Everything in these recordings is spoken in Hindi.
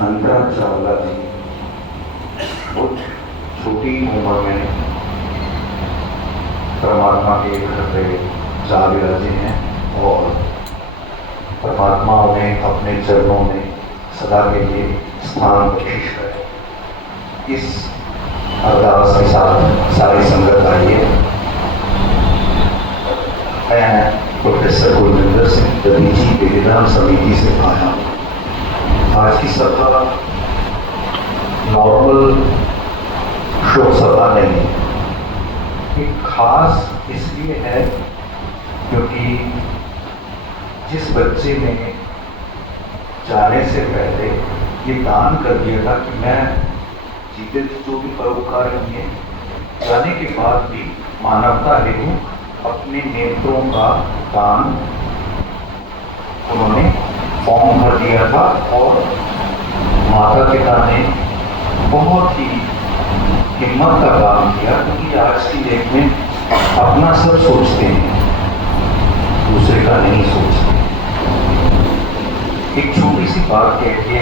हंटा चावला जी बहुत छोटी उम्र में परमात्मा के घर पे जा विराजे हैं और परमात्मा उन्हें अपने चरणों में सदा के लिए स्थान बख्शिश करे। इस अरदास के साथ सारी संगत आइए। मैं प्रोफेसर गुरविंदर सिंह ददीजी विधान समिति से आया हूँ। आज की सभा नॉर्मल शोक सभा नहीं है, एक खास इसलिए है क्योंकि जिस बच्चे ने जाने से पहले ये दान कर दिया था कि मैं जीते जो भी परोपकार किए, जाने के बाद भी मानवता हेतु अपने नेत्रों का दान उन्होंने फॉर्म भर दिया था और माता पिता ने बहुत ही हिम्मत का काम किया क्योंकि आज की डेट में अपना सब सोचते हैं, दूसरे का नहीं सोचते। एक छोटी सी बात कह के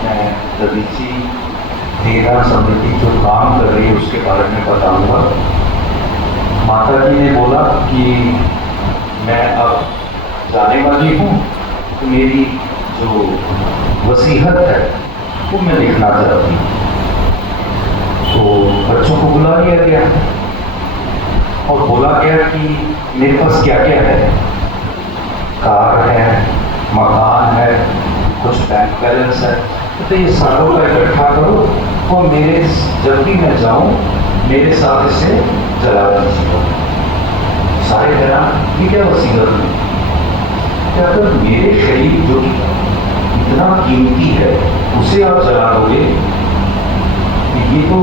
मैं ददीजी विधान समिति जो काम कर रही है उसके बारे में बताऊंगा। माता जी ने बोला कि मैं अब जाने वाली हूँ तो मेरी जो वसीयत है वो मैं लिखना चाहती हूँ। तो बच्चों को बुला लिया गया और बोला गया कि मेरे पास क्या क्या है, कार है, मकान है, कुछ बैंक बैलेंस है, तो ये सारों का इकट्ठा करो और मेरे जब भी मैं जाऊँ मेरे साथ इसे जला दीजिए। सारे हैरान, ये क्या वसीयत है? क्या अगर मेरे शरीर जो इतना कीमती है उसे आप जला दोगे? ये तो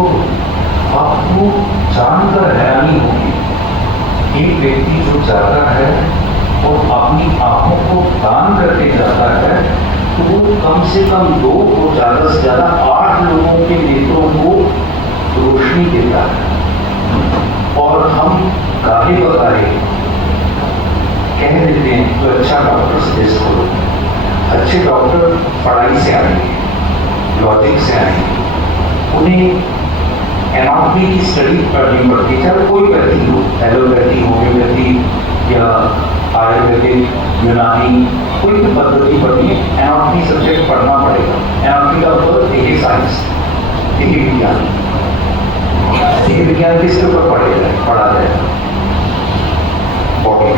आपको जानकर हैरानी होगी। एक व्यक्ति जो जाता है और अपनी आंखों को दान करके जाता है तो वो कम से कम 2 और ज़्यादा से ज़्यादा 8 लोगों के नेत्रों को रोशनी देता है। और हम गाहे बगाहे कह देते हैं तो अच्छा डॉक्टर सजेस्ट करो। अच्छे डॉक्टर पढ़ाई से आएंगे, लॉजिक से आएंगे, उन्हें एनाटॉमी की स्टडी करनी पड़ती है, चाहे कोई पैथी हो, एलोपैथी, होम्योपैथी या आयुर्वेदिक, यूनानी, कोई भी पद्धति पढ़नी है, एनाटॉमी सब्जेक्ट पढ़ना पड़ेगा। एनाटॉमी का मतलब देही साइंस, देही विज्ञान। देही विज्ञान किसके ऊपर पढ़ा जाएगा? बॉडी।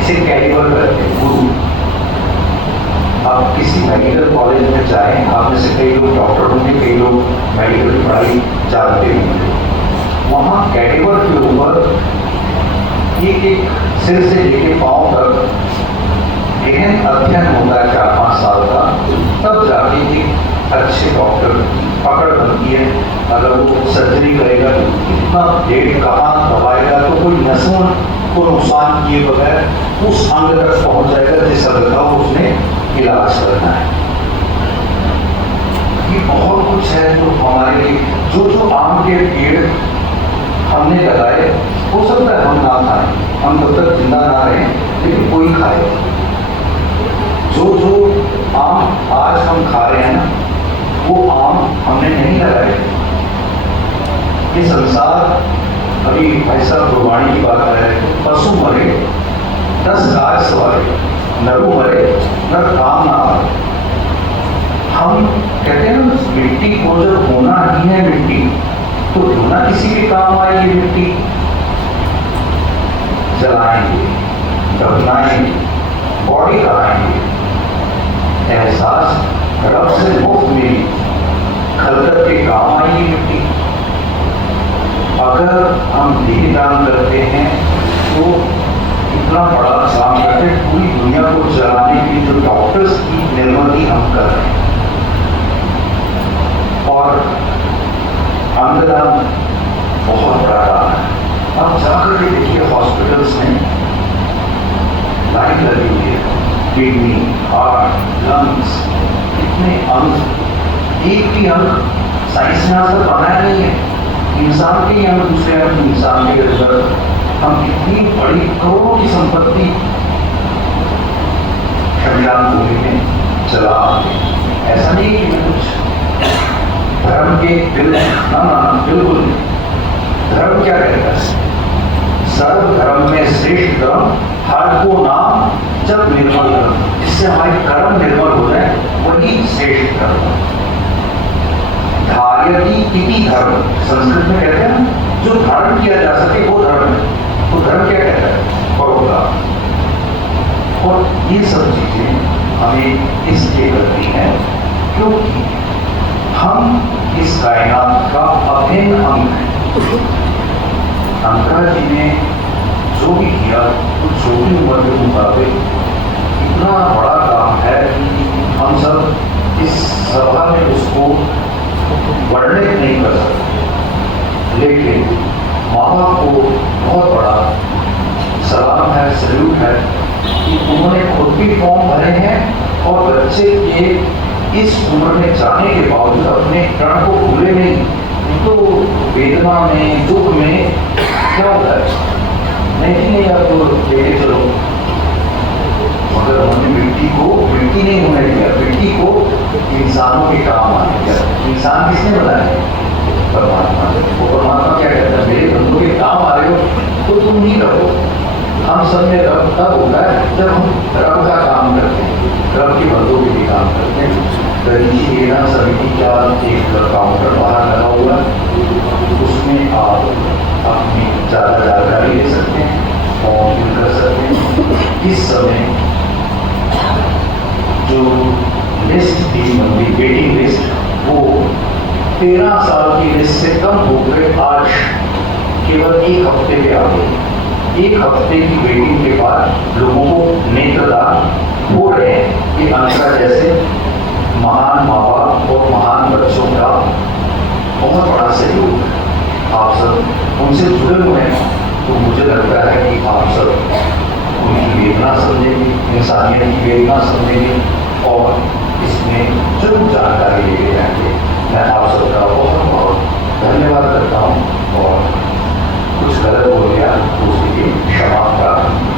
इसे कैलिबर करते हैं, गुरु। आप किसी मेडिकल कॉलेज में जाएं, आप में से कई लोग डॉक्टर होंगे, कई लोग मेडिकल की पढ़ाई जानते होंगे। वहाँ कैलिबर के ऊपर एक सिर से लेके पाँव तक गहन अध्ययन होता है 4-5 साल का, तब जाके एक अच्छे डॉक्टर पकड़ बनती है। अगर वो सर्जरी करेगा तो कितना ब्लेड कहाँ दबाएगा तो कोई नसों को नुकसान किए बगैर उस अंग तक पहुँच जाएगा जिस अंग का उसने इलाज करना है। ये बहुत कुछ है जो हमारे लिए, जो आम के पेड़ हमने लगाए, हो सकता है हम ना खाएं, हम तब तक जिंदा ना रहें, लेकिन कोई खाए। जो आम आज हम खा रहे हैं ना, वो आम हमने नहीं लगाए। ये संसार, अभी भाई साहब गुरबाणी की बात कर रहे हैं, पशु मरे 10 गाय सवारे, नरु मरे नर काम ना आए। हम कहते हैं ना, मिट्टी को जब होना ही है मिट्टी, तो होना किसी के काम आएगी मिट्टी। जलाएंगे, दफनाएंगे, बॉडी कराएंगे, एहसास रब से मुफ्त मिली, खलकत के काम आएगी मिट्टी। अगर हम देह दान करते हैं तो इतना बड़ा काम करते हैं, पूरी दुनिया को जलाने की जो डॉक्टर्स की निर्मति हम कर रहे हैं। और अंगदान बहुत बड़ा दान है। अब जाकर के देखिए हॉस्पिटल्स में लाइन लगी हुई है, किडनी, हार्ट, लंग्स, इतने अंग, एक भी अंग साइंस ने आज तक बनाया नहीं है। इंसान के अंग दूसरे अंग इंसान के अंदर हम कितनी बड़ी करोड़ों की संपत्ति शमशान भूमि में चला आते हैं। ऐसा नहीं कि मैं कुछ धर्म के ना बिल्कुल नहीं। धर्म क्या कहता है? सर्व धर्म में श्रेष्ठ धर्म हर को नाम जब निर्मल धर्म, जिससे हमारे कर्म निर्मल हो जाए वही श्रेष्ठ धर्म है। धार्यति इति धर्म, संस्कृत में कहते हैं ना, जो धारण किया जा सके वो धर्म है। तो धर्म क्या कहता है? परोपकार। और ये सब चीजें हमें इसलिए करती हैं क्योंकि हम इस कायनात का अभिन्न अंग है। शंकरा जी ने जो भी किया तो छोटी उम्र के मुताबिक इतना बड़ा काम है कि हम सब इस सभा में उसको वर्णित नहीं कर सकते। लेकिन माँ बाप को बहुत बड़ा सलाम है, सल्यूट है कि उन्होंने खुद भी फॉर्म भरे हैं और बच्चे के इस उम्र में जाने के बावजूद अपने प्राण को भूले नहीं। तो वेदना में, दुख में क्या होता है? नहीं आप लेके चलो, मगर उन्होंने मिट्टी नहीं होने दिया, मिट्टी को इंसानों के काम आने दिया। इंसान किसने बनाया? परमात्मा। वो परमात्मा क्या कहता है? मेरे बंधु के काम आ रहे हो तो तुम नहीं रहो। हम सब में रब तब होता है जब हम रब का काम करते हैं, रब के बंधु के भी काम करते हैं। दरिया समिति का एक काउंटर बाहर लगा हुआ, उसमें आप अपनी ज़्यादा जानकारी ले सकते हैं, फॉर्म फिल कर सकते हैं। इस समय जो लिस्ट थी लंबी वेटिंग लिस्ट, वो 13 साल की लिस्ट से कम होकर आज केवल 1 हफ्ते पे आ गई। 1 हफ्ते की वेटिंग के बाद लोगों को नेत्रदान हो रहे हैं। ये अंतरा जैसे महान माँ बाप और महान बच्चों का बहुत बड़ा सहयोग है। आप सब उनसे जुड़े हुए हैं तो मुझे लगता है कि आप सब उनकी वेदना समझेंगे, इंसानियत की वेदना समझेंगे और इसमें जरूर जानकारी लेके जाएंगे। मैं आप सबका बहुत बहुत धन्यवाद करता हूँ और कुछ गलत हो गया तो उसके लिए क्षमा प्रार्थना।